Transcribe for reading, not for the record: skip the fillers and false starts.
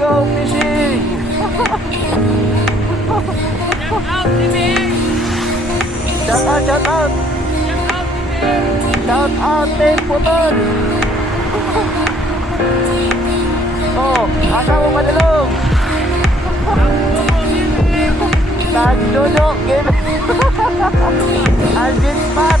go fishing! Shout out, Timing! Shout out, shout out! Shout out, Timing! Shout out, Team Putol! Oh, asa mo madulog? Nagdudok, game! Alvin Pat!